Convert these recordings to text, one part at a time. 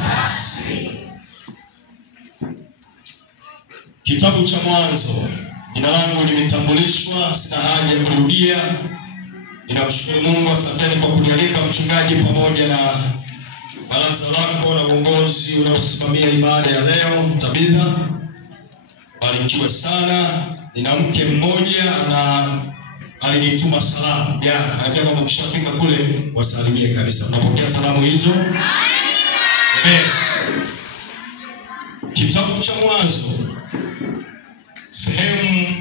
nafasi. Kitabu cha Mwanzo. Jina langu limetambulishwa, sina haja ya kurudia. Ninamshukuru Mungu, asanteni kwa kunialika mchungaji pamoja na baraza lako na uongozi unaosimamia ibada ya leo. Tabitha, barikiwe sana. Nina mke mmoja na alinituma salamu jana. Anambia kwamba ukishafika kule wasalimie kabisa. Unapokea salamu hizo? Amen. Kitabu cha Mwanzo, sehemu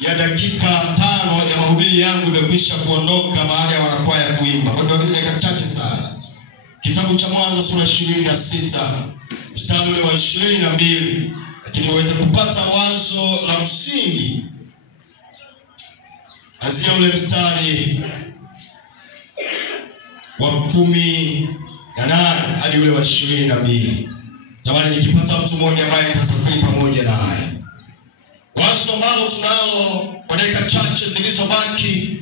ya dakika 5 ya mahubiri yangu imekwisha kuondoka baada ya wanakwaya kuimba. Kwa hiyo dakika chache sana. Kitabu cha Mwanzo sura 26 mstari ule wa 22, lakini uweze kupata wazo la msingi anzia ule mstari wa 18 hadi ule wa 22. Tamani nikipata mtu mmoja ambaye nitasafiri pamoja naye. Wazo ambalo tunalo kwa dakika chache zilizobaki,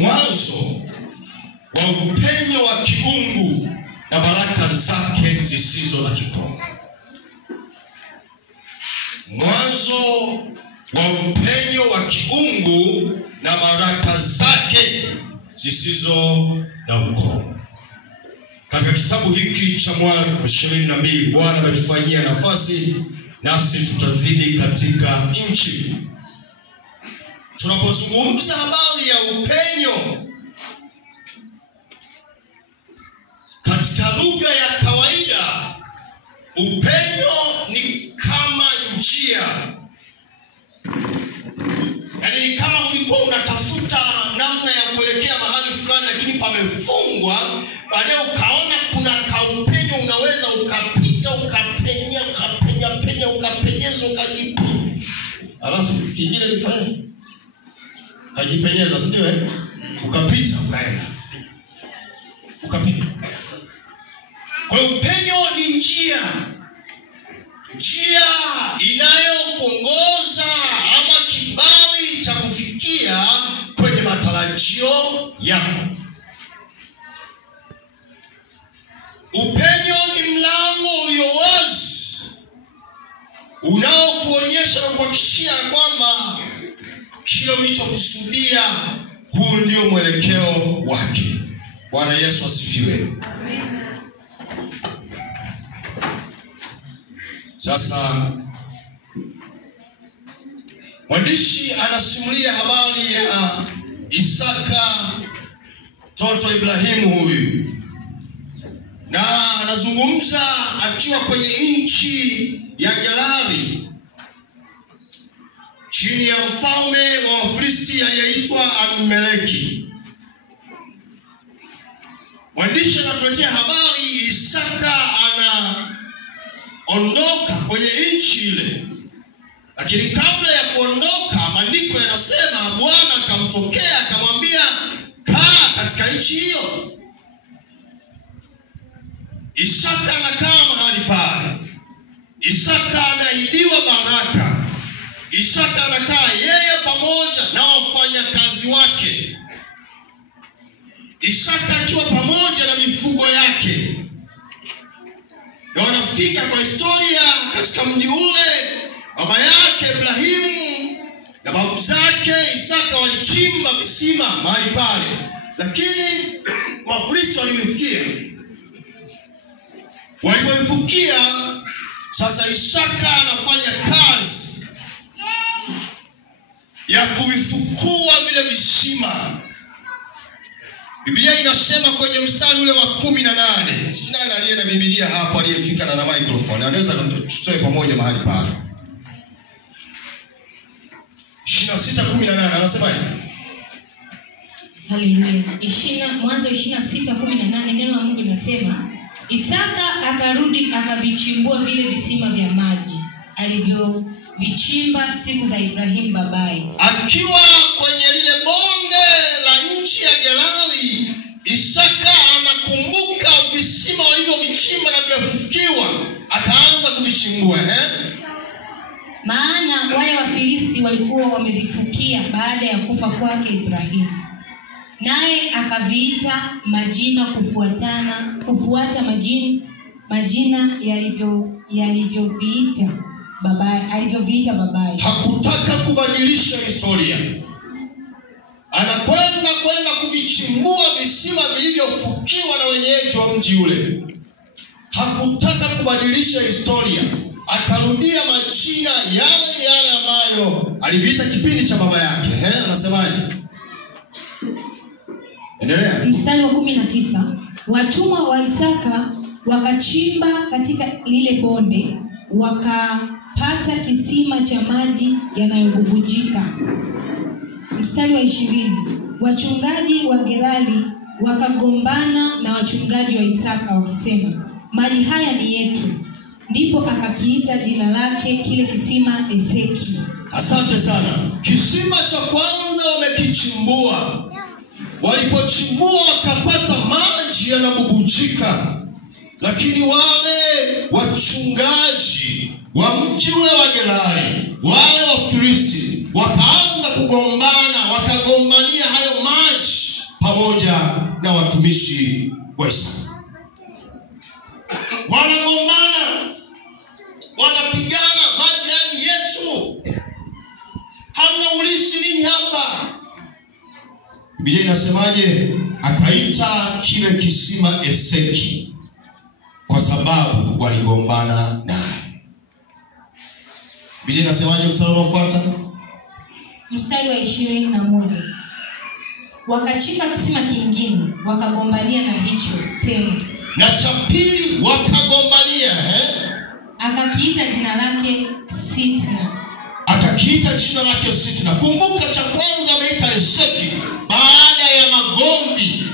mwanzo wa upenyo wa kiungu na baraka zake zisizo na kikomo. Mwanzo wa upenyo wa kiungu na baraka zake zisizo na ukomo. Katika kitabu hiki cha Mwanzo 22, Bwana ametufanyia nafasi nasi tutazidi katika nchi. Tunapozungumza habari ya upenyo katika lugha ya kawaida, upenyo ni kama njia. Yaani ni kama ulikuwa unatafuta namna ya kuelekea mahali fulani lakini pamefungwa, baadaye ukaona kuna kaupenyo unaweza ukapita, ukapenyeza, ukajipenyeza. Alafu kingine nifanye kajipenyeza, sio ukapita ukaenda. Ukapita. Kwa hiyo upenyo ni njia inayokuongoza ama kibali cha kufikia kwenye matarajio yako. Upenyo ni mlango ulio wazi unaokuonyesha na kuhakikishia kwamba kile ulichokusudia huu ndio mwelekeo wake. Bwana Yesu asifiwe. Amen. Sasa mwandishi anasimulia habari ya Isaka, mtoto Ibrahimu huyu, na anazungumza akiwa kwenye nchi ya Gerari chini ya mfalme wa Wafilisti aliyeitwa Abimeleki. Mwandishi anatuletea habari Isaka anaondoka kwenye nchi ile, lakini kabla ya kuondoka, maandiko yanasema Bwana akamtokea akamwambia, kaa katika nchi hiyo. Isaka anakaa mahali pale. Isaka anaahidiwa baraka. Isaka anakaa yeye pamoja na wafanyakazi wake. Isaka akiwa pamoja na mifugo yake. Na wanafika kwa historia katika mji ule, baba yake Ibrahimu na babu zake Isaka walichimba visima mahali pale, lakini Wafilisti walivifikia. Walipovifikia, sasa Isaka anafanya kazi ya kuvifukua vile visima. Biblia inasema kwenye mstari ule wa 18. Sina aliye na Biblia hapo aliyefika na microphone. Anaweza kutusome pamoja mahali pale. 26:18 anasemaje? Haleluya. Mwanzo 26:18 neno la Mungu linasema, Isaka akarudi akavichimbua vile visima vya maji alivyovichimba siku za Ibrahimu babaye. Akiwa kwenye lile bonde la nchi ya Gerari, Isaka anakumbuka visima walivyovichimba na vyafukiwa, akaanza kuvichimbua. Maana wale Wafilisti walikuwa wamevifukia baada ya kufa kwake Ibrahimu. naye akaviita majina kufuata majina alivyoviita babaye. Hakutaka kubadilisha historia. Anakwenda kuvichimbua visima vilivyofukiwa na wenyeji wa mji ule. Hakutaka kubadilisha historia. Akarudia majina yale ambayo aliviita kipindi cha baba yake. Anasemaje? Endelea. Mstari wa 19. Watumwa wa Isaka wakachimba katika lile bonde, wakapata kisima cha maji yanayobubujika. Mstari wa 20. Wachungaji wa Gerari wakagombana na wachungaji wa Isaka wakisema, maji haya ni yetu. Ndipo akakiita jina lake kile kisima Eseki. Asante sana. Kisima cha kwanza wamekichimbua. Walipochimbua wakapata maji yanabubujika. Lakini wale wachungaji wa mji ule wa Gerari, wale wa Filisti, wakaanza kugombana, wakagombania hayo maji pamoja na watumishi wa Isaka. Wanagombana, wanapigana, maji yani yetu. Hamna ulisi nini hapa? Biblia inasemaje? Akaita kile kisima Eseki kwa sababu waligombana naye. Biblia inasemaje mstari unaofuata? Mstari wa 21. Wakachimba kisima kingine, wakagombania na hicho tena. Na cha pili wakagombania, akakiita jina lake Sitna. Kumbuka cha kwanza ameita Eseki, baada ya magomvi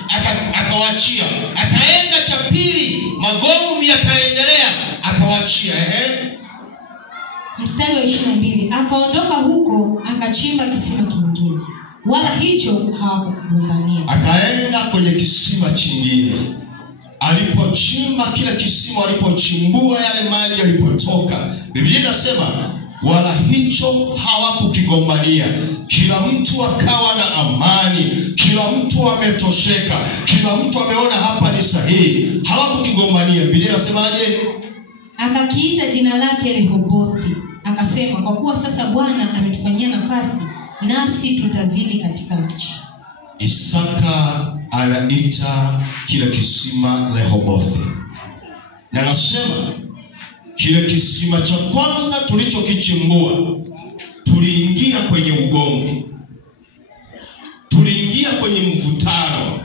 akawachia. Akaenda cha pili, magomvi yakaendelea, akawachia. Mstari wa 22. Akaondoka huko akachimba kisima kingine, wala hicho hawakugombania. Akaenda kwenye kisima kingine. Alipochimba kila kisima, alipochimbua yale maji yalipotoka, Biblia inasema wala hicho hawakukigombania. Kila mtu akawa na amani, kila mtu ametosheka, kila mtu ameona hapa ni sahihi. Hawakukigombania. Biblia inasemaje? Akakiita jina lake Rehobothi, akasema, kwa kuwa sasa Bwana ametufanyia nafasi, nasi tutazidi katika nchi. Isaka anaita kile kisima Rehobothi. Na anasema kile kisima cha kwanza tulichokichimbua, tuliingia kwenye ugomvi, tuliingia kwenye mvutano,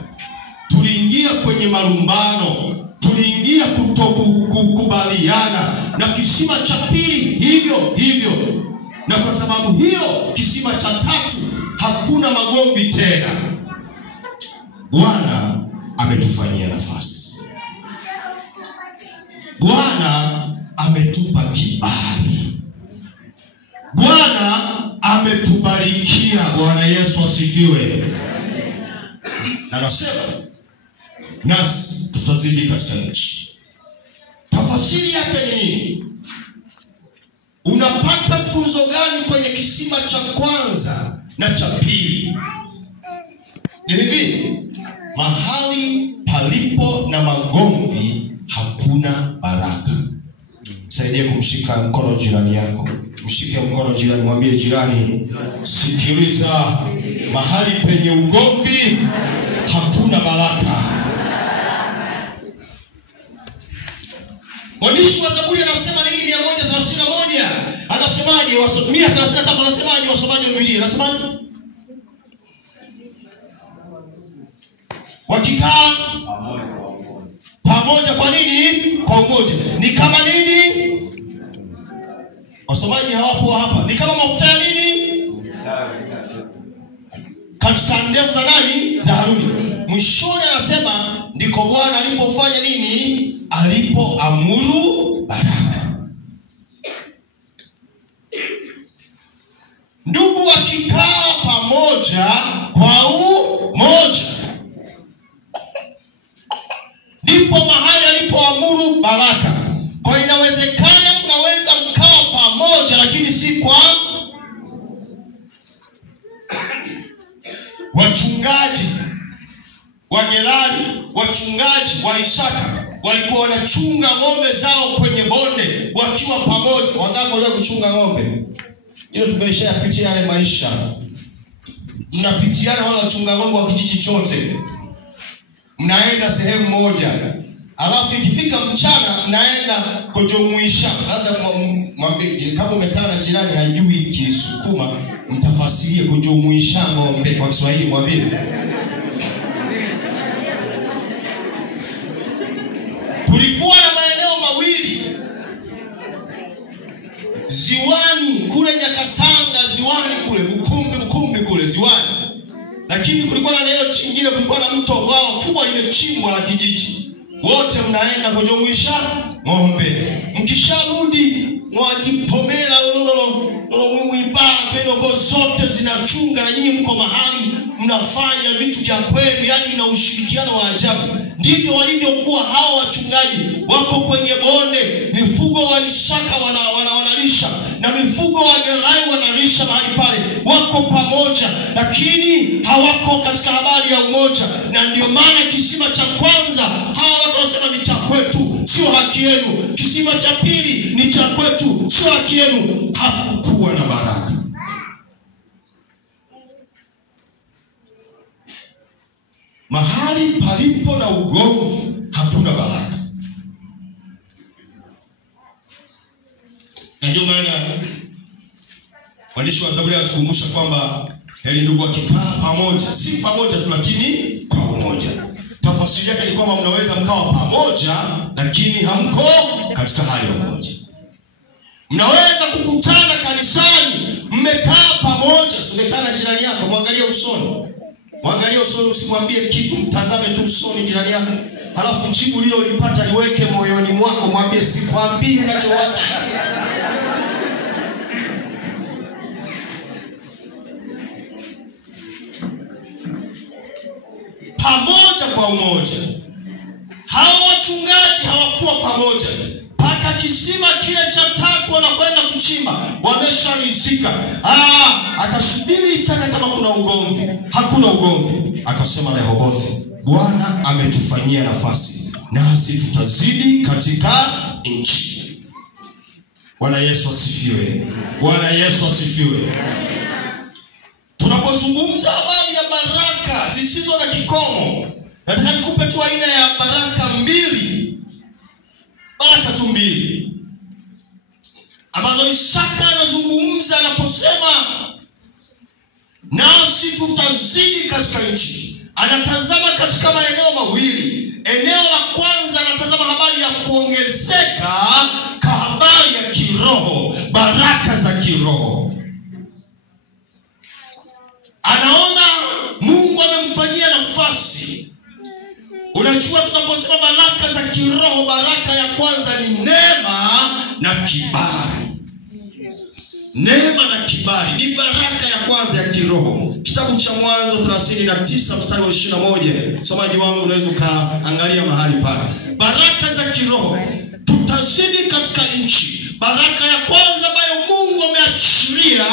tuliingia kwenye malumbano, tuliingia kutokukubaliana. Na kisima cha pili hivyo. Na kwa sababu hiyo kisima cha tatu hakuna magomvi tena. Bwana ametufanyia nafasi. Bwana ametupa kibali. Bwana ametubarikia. Bwana Yesu asifiwe. Na nasema nasi tutazidi katika nchi. Tafasiri yake ni nini? Unapata funzo gani kwenye kisima cha kwanza na cha pili? Ni hivi, mahali palipo na magomvi hakuna baraka. Saidia kumshika mkono jirani yako. Mshike mkono jirani, mwambie jirani, sikiliza, mahali penye ugomvi hakuna baraka. Mwandishi wa Zaburi anasema nini? 131 anasemaje? 133 anasemaje? Wasomaji wa Biblia anasemaje? Wakikaa pamoja kwa nini? Kwa umoja. Ni kama nini? Wasomaji hawapo hapa. Ni kama mafuta ya nini? Katika ndevu za nani? Za Haruni. Mwishoni anasema ndiko Bwana alipofanya nini? Alipoamuru baraka. Ndugu wakikaa pamoja kwa umoja, ndipo mahali alipoamuru baraka. Kwa inawezekana unaweza mkao pamoja lakini si kwa wachungaji wachungaji wa Isaka walikuwa wanachunga ng'ombe zao kwenye bonde wakiwa pamoja. Wangapi wale kuchunga ng'ombe? Hiyo tumeshayapitia yale maisha. Mnapitiana wale wachunga ng'ombe wa kijiji chote. Mnaenda sehemu moja. Alafu ikifika mchana mnaenda kujumuisha. Sasa mwambie kama umekaa na jirani hajui Kisukuma, mtafasirie kujumuisha ng'ombe kwa Kiswahili, mwambie. Tulikuwa na maeneo mawili. Ziwani kule Nyakasanga, ziwani kule Bukumbi kule ziwani. Lakini kulikuwa na eneo jingine, kulikuwa na mto ambao kubwa limechimbwa la kijiji. Wote mnaenda kujumuisha ng'ombe. Mkisharudi mwajipomela mwibara pendo zote zinachunga na nyinyi mko mahali mnafanya vitu vya kweli, yani mna ushirikiano wa ajabu. Ndivyo walivyokuwa hao wachungaji. Wako kwenye bonde, mifugo wa Isaka wanalisha na mifugo wa Gerai wanalisha mahali pale. Wako pamoja lakini hawako katika habari ya umoja. Na ndio maana kisima cha kwanza hao watu wasema ni cha kwetu, sio haki yenu. Kisima cha pili ni cha kwetu, sio haki yenu. Hakukuwa na baraka. Mahali palipo na ugomvi hakuna baraka. Ndio maana waandishi wa Zaburi wanatukumbusha kwamba heri ndugu wakikaa pamoja, si pamoja tu lakini kwa umoja. Tafsiri yake ni kwamba mnaweza mkawa pamoja lakini hamko katika hali ya umoja. Mnaweza kukutana kanisani, mmekaa pamoja, umekaa na jirani yako, mwangalie usoni. Mwangalie usoni, usimwambie kitu, mtazame tu usoni jirani yako. Halafu jibu lile ulipata liweke moyoni mwako, mwambie sikwambii ninachowaza. Pamoja kwa umoja. Hao wachungaji hawakuwa pamoja. Paka kisima kile cha tatu wanakwenda kuchimba, wamesharizika. Akasubiri Isaka kama kuna ugomvi. Hakuna ugomvi. Akasema Rehobothi, Bwana ametufanyia nafasi, nasi tutazidi katika nchi. Bwana Yesu asifiwe. Bwana Yesu asifiwe. Tunapozungumza habari ya baraka zisizo na kikomo, nataka nikupe tu aina ya baraka mbili. Baraka tu mbili ambazo Isaka anazungumza anaposema nasi tutazidi katika nchi. Anatazama katika maeneo mawili. Eneo la kwanza anatazama habari ya kuongezeka kwa habari ya kiroho, baraka za kiroho. Anaona Mungu amemfanyia nafasi. Unajua tunaposema baraka za kiroho, baraka ya kwanza ni neema na kibali. Neema na kibali ni baraka ya kwanza ya kiroho. Kitabu cha Mwanzo 39 mstari wa 21. Msomaji wangu unaweza kaangalia mahali pale. Baraka za kiroho, tutazidi katika nchi. Baraka ya kwanza ambayo Mungu ameachilia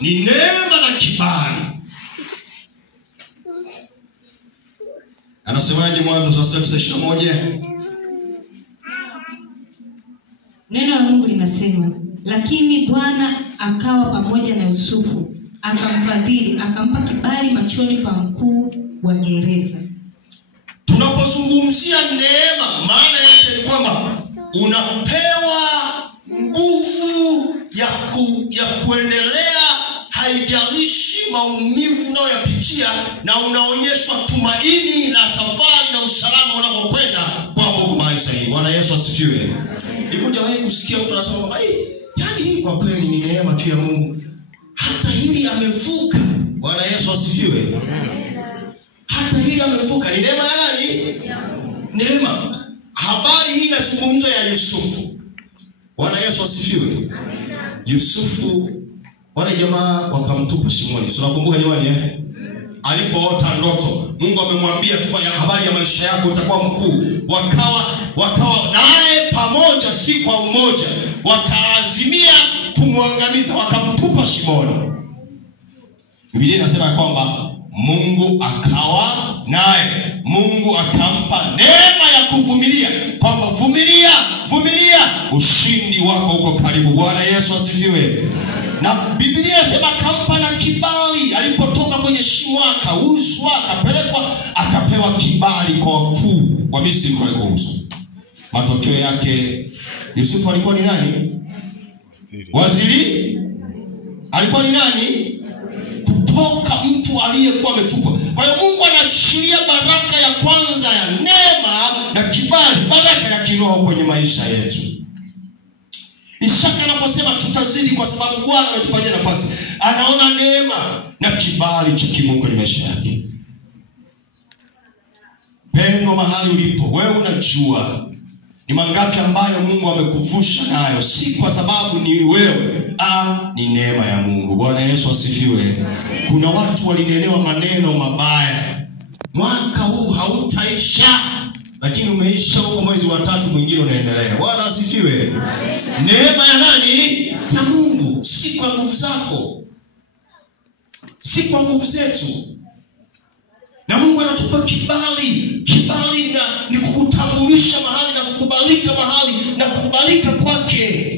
ni neema na kibali. Anasemaje Mwanzo 39:21? Neno la Mungu linasema, lakini Bwana akawa pamoja na Yusufu, akamfadhili, akampa kibali machoni pa mkuu wa gereza. Tunapozungumzia neema, maana yake ni kwamba unapewa nguvu ya kuendelea, haijalishi maumivu unayoyapitia, na unaonyeshwa tumaini la safari na usalama unapokwenda kwa Mungu mahali sahihi. Bwana Yesu asifiwe. Nikujawahi kusikia mtu anasema, yani hii kwa kweli ni neema tu ya Mungu. Hata hili amevuka. Bwana Yesu asifiwe. Hata hili amevuka. Ni neema ya nani? Neema. Habari hii inazungumzwa ya Yusufu. Bwana Yesu asifiwe. Yusufu, wale jamaa wakamtupa shimoni. Unakumbuka jamani alipoota ndoto, Mungu amemwambia tu kwa habari ya maisha yako utakuwa mkuu. Wakawa naye pamoja, si kwa umoja. Wakaazimia kumwangamiza, wakamtupa shimoni. Biblia inasema kwamba Mungu akawa naye. Mungu akampa neema ya kuvumilia, kwamba vumilia, ushindi wako uko karibu. Bwana Yesu asifiwe. Na Biblia inasema akampa na kibali. Alipotoka kwenye shimo akauzwa, akapelekwa, akapewa kibali kwa wakuu wa Misri walikouzwa. Matokeo yake Yusufu alikuwa ni nani? Waziri. Alikuwa ni nani? Kutoka mtu aliyekuwa ametupwa. Kwa hiyo Mungu anaachilia baraka ya kwanza ya neema na kibali, baraka ya kiroho kwenye maisha yetu. Isaka anaposema tutazidi kwa sababu Bwana ametufanyia nafasi, anaona neema na kibali cha kimungu kwenye maisha yake. Pendo mahali ulipo, wewe unajua ni mangapi ambayo Mungu amekuvusha nayo, si kwa sababu ni wewe, ni neema ya Mungu. Bwana Yesu asifiwe. Kuna watu walinenewa maneno mabaya. Mwaka huu hautaisha, lakini umeisha huko mwezi wa 3 mwingine unaendelea. Bwana asifiwe. Neema ya nani? Ya Mungu, si kwa nguvu zako, si kwa nguvu zetu. Na Mungu anatupa kibali. Kibali ni kukutambulisha mahali na kukubalika mahali na kukubalika kwake.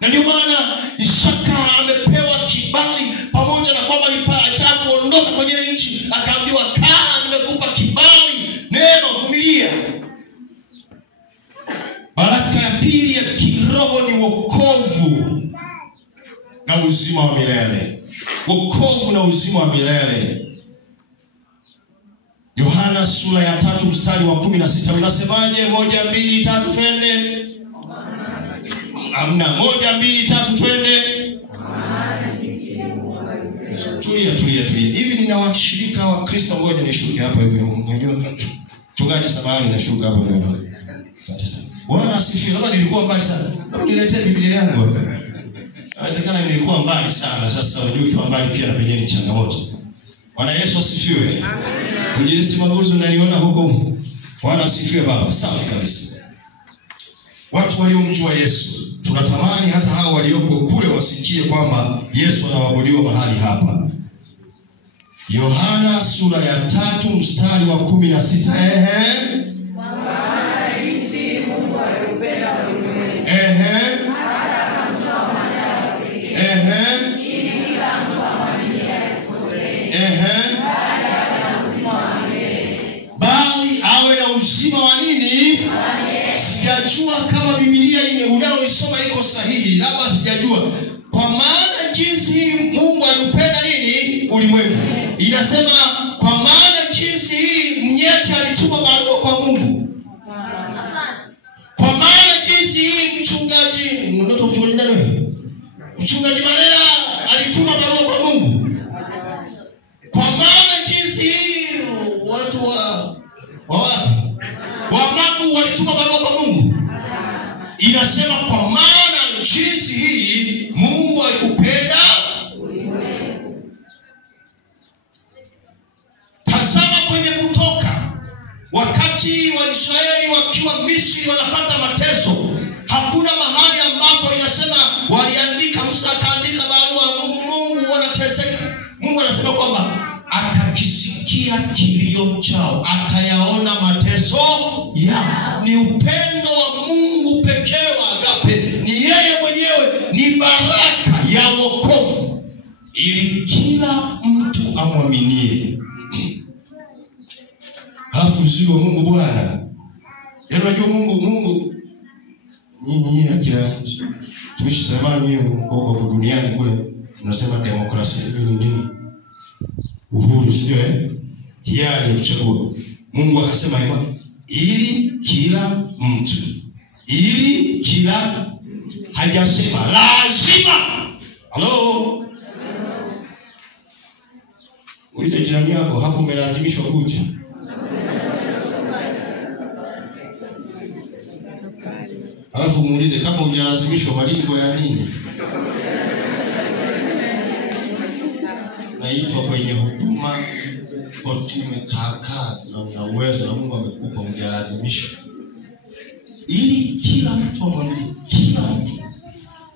Na ndio maana Isaka amepewa kibali, pamoja na kwamba alipata kuondoka kwenye nchi, akaambiwa kaa, nimekupa kibali, neema, vumilia. Baraka ya pili ya kiroho ni wokovu na uzima wa milele. Wokovu na uzima wa milele. Yohana sura ya 3 mstari wa 16 unasemaje? 1 2 3 twende. Amna, 1 2 3 twende. Tulia. Hivi nina washirika wa Kristo, ngoja nishuke hapa hivi. Unajua mchungaji samahani, nashuka hapa leo. Asante sana. Bwana asifiwe. Labda nilikuwa mbali sana. Hebu niletee Biblia yangu. Inawezekana nilikuwa mbali sana. Sasa unajua ukiwa mbali pia na pengine changamoto. Bwana Yesu asifiwe. Amen. Injilisti Maguzu unaniona huko? Bwana asifiwe baba. Safi kabisa. Watu waliomjua Yesu, tunatamani hata hao walioko kule wasikie kwamba Yesu anaabudiwa mahali hapa. Yohana sura ya 3 mstari wa 16. Maana jinsi Mungu aliupenda ulimwengu. Hata akamtoa mwanawe pekee. Ili kila mtu amwaminie asipotee. Bali awe na uzima wa nini? Sijajua kama Biblia ile unayoisoma iko sahihi, labda sijajua. Kwa maana jinsi Mungu aliupenda nini? Ulimwengu. Inasema kwa maana jinsi mnyeti alituma barua kwa Mungu. Kwa maana jinsi mchungaji Malela alituma barua kwa Mungu. Kwa maana jinsi watu wa Magu walituma barua kwa Mungu. Inasema kwa maana jinsi hii Mungu alikupenda ulimwengu. Tazama kwenye Kutoka, wakati wa Israeli wakiwa Misri wanapata mateso, hakuna mahali ambapo inasema waliandika, Musa akaandika barua, Mungu wanateseka. Mungu anasema kwamba akakisikia kilio chao, akayaona mateso yao. Ni upendo wa Mungu pekee wa agape. Ni yeye mwenyewe, ni baraka ya wokovu, ili kila mtu amwaminie. Halafu sio Mungu Bwana. Unajua Mungu nyinyi akila tumishi samani huko duniani kule tunasema demokrasia ni nini? Uhuru, sio hiari kuchagua. Mungu akasema hivi, ili kila mtu. Hajasema lazima. Hello? Ulize jirani yako, hapo umelazimishwa kuja? Alafu muulize kama hujalazimishwa malingo ya nini? Naitwa kwenye huduma kwa tumekaa na uwezo na Mungu amekupa, hujalazimishwa. Ili kila mtu amwamini, kila mtu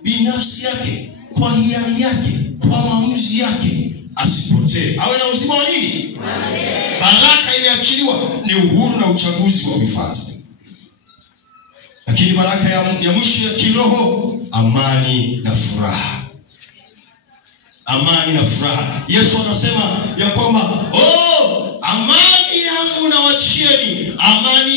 binafsi yake, kwa hiari yake, kwa maamuzi yake, asipotee, awe na uzima wa nini? Baraka imeachiliwa, ni uhuru na uchaguzi wa kufuata. Lakini baraka ya mwisho ya kiroho, amani na furaha. Amani na furaha. Yesu anasema ya kwamba amani yangu nawachieni, amani